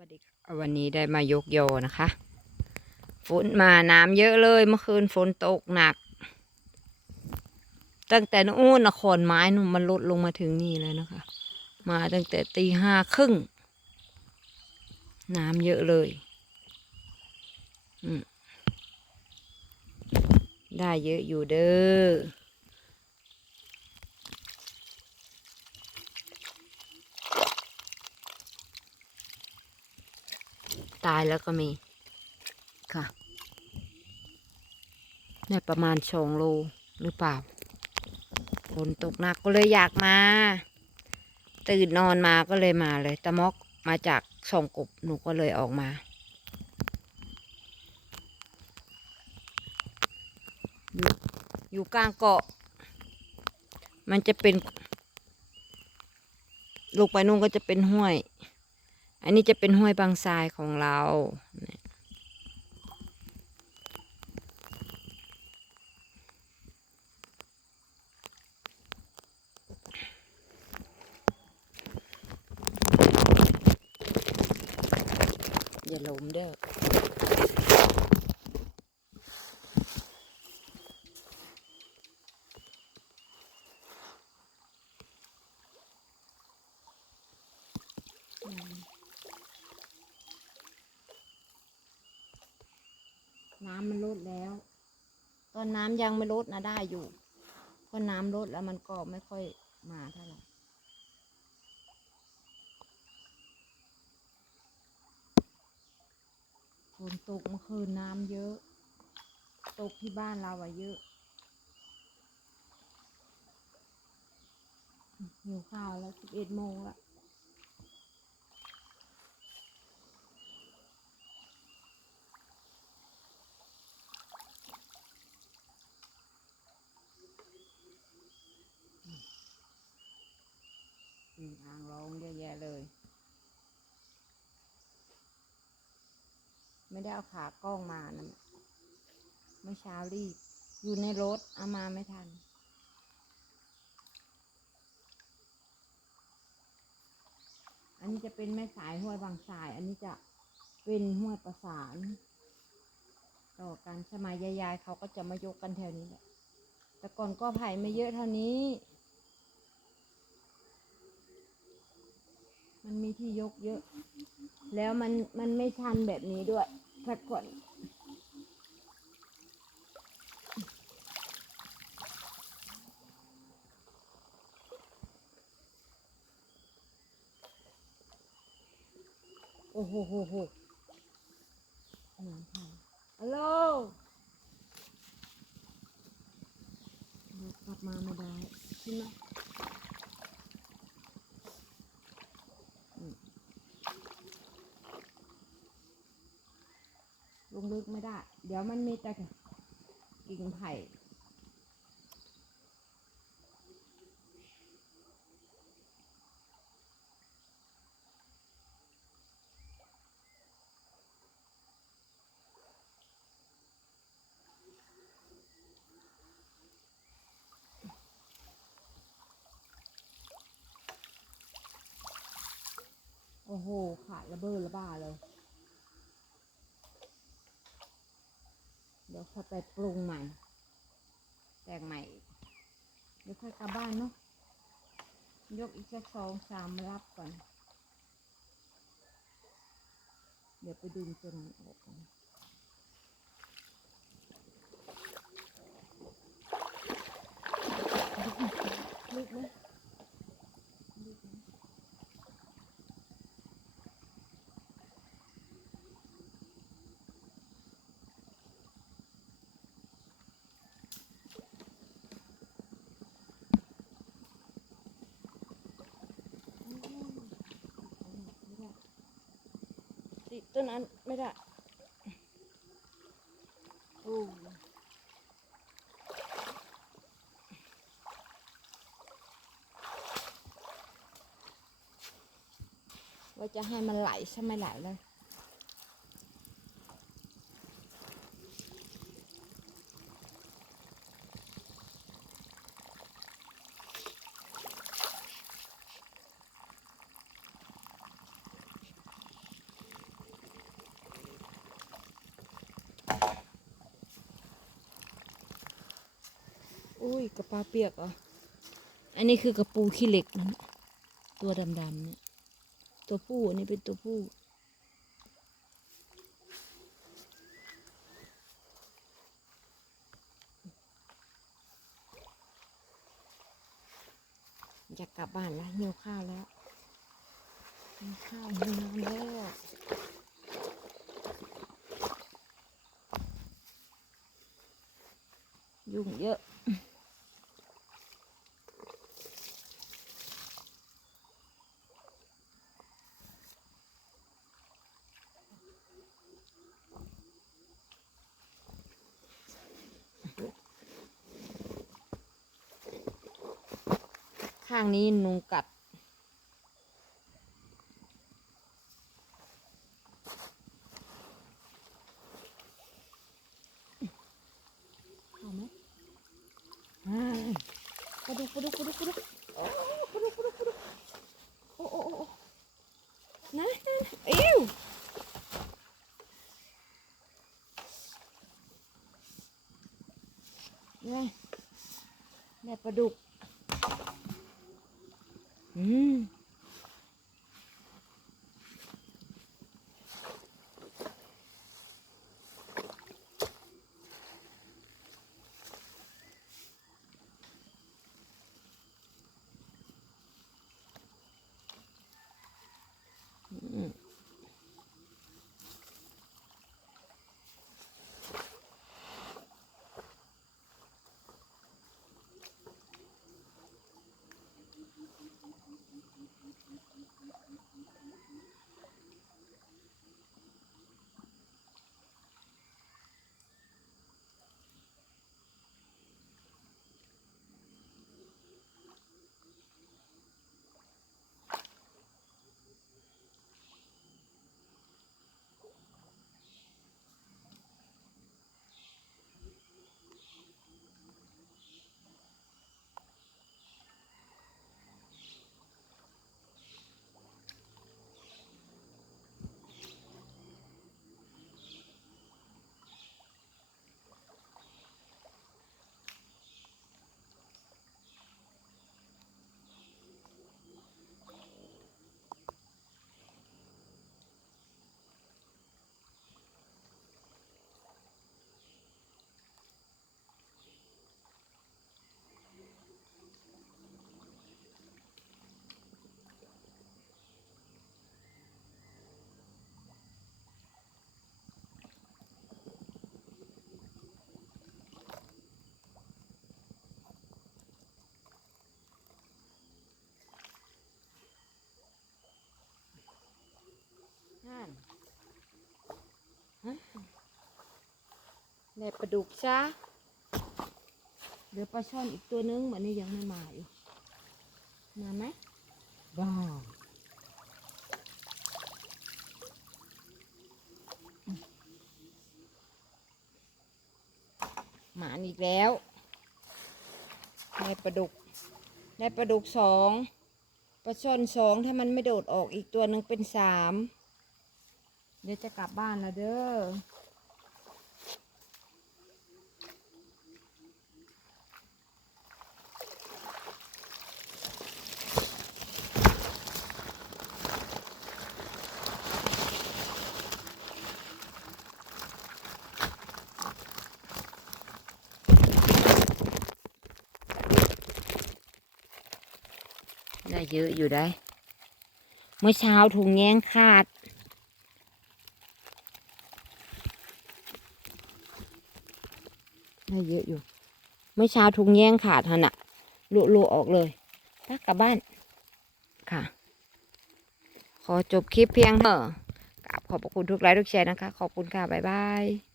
วัสดีค่ะวันนี้ได้มายกโยนะคะ ฝนมาน้ำเยอะเลยเมื่อคืนฝนตกหนัก ตั้งแต่นู้นนครไม้นู่นมันลดลงมาถึงนี่เลยนะคะ มาตั้งแต่ตีห้าครึ่ง น้ำเยอะเลยได้เยอะอยู่เด้อ ตายแล้วก็มีค่ะได้ประมาณสองโลหรือเปล่าฝนตกหนักก็เลยอยากมา ตื่นนอนมาก็เลยมาเลยตะมอกมาจากส่องกบหนูก็เลยออกมา อยู่อยู่กลางเกาะ มันจะเป็น ลูกไปนู่นก็จะเป็นห้วย อันนี้จะเป็นห้วยบางทรายของเราอย่าล้มเด้อ น้ำมันลดแล้ว ตอนน้ำยังไม่ลดนะได้อยู่พอน้ำลดแล้วมันก็ไม่ค่อยมาเท่าไหร่ฝนตกเมื่อคืนน้ำเยอะ ตกที่บ้านเราอะเยอะหิวข้าวแล้วสิบเอ็ดโมงแล้ว อ่างร้องเยอะแยะเลย ไม่ได้เอาขากล้องมานะเมื่อเช้ารีบ อยู่ในรถเอามาไม่ทัน อันนี้จะเป็นแม่สายห้วยบางสาย อันนี้จะเป็นห้วยประสาน ต่อกันสมัยยายๆเขาก็จะมายกกันแถวนี้แหละแต่ก่อนก็ไผ่ไม่เยอะเท่านี้ มันมีที่ยกเยอะ แล้วมันมันไม่ชันแบบนี้ด้วยถ้าก่อนโอ้โหโหโหน้ำพังฮัลโหลเดี๋ยวกลับมาไม่ได้ใช่ไหม ลงลึกไม่ได้ เดี๋ยวมันมีแต่กิ่งไผ่โอ้โห ขาดระเบิดระบ้าเลย เดี๋ ยวค่อยไปปรุงใหม่ แต่งใหม่ เดี๋ยวค่อยกลับบ้านเนาะ ยกอีกสักสองสามรับก่อน เดี๋ยวไปดึงตัวนั้นออกก่อนลึกไหมลึกไหมไม่ได้ ติดต้นนั้นไม่ได้โอ้ว่าจะให้มันไหลใช่ไหมไหลเลย อุ้ยกระปลาเปียกเหรอะอันนี้คือกระปูขี้เหล็กนั่นตัวดำๆเนี่ย ตัวผู้อันนี้เป็นตัวผู้อยากกลับบ้านแล้วหิวข้าวแล้วหิวข้าวหิวน้ำแล้วยุ่งเยอะ ข้างนี้หนูกัด เอาไหมอ่ากระดูกกระดูกกระดูกกระดูกโอ้กระดูกกระดูกกระดูกโอ้โอ้โอ้โอ้นะนะนะเอ้วเนี่ยได้ปลาดุก อืมอืมนั่นฮะ ได้ปลาดุกจ้าเดี๋ยวปลาช่อนอีกตัวนึงเหมือนนี้ยังไม่มาอยู่มาไหมว้าหมานอีกแล้วได้ปลาดุกได้ปลาดุกสองปลาช่อนสองถ้ามันไม่โดดออกอีกตัวหนึ่งเป็นสามเดี๋ยวจะกลับบ้านแล้วเด้อ ได้เยอะอยู่ได้ เมื่อเช้าถุงแง้งขาด ได้เยอะอยู่ เมื่อเช้าถุงแย้งขาดฮะน่ะลุลุออกเลยไปกลับบ้าน ค่ะ ขอจบคลิปเพียงเท่ากราบขอบพระคุณทุกไลค์ทุกแชร์นะคะ ขอบคุณค่ะ บ๊ายบาย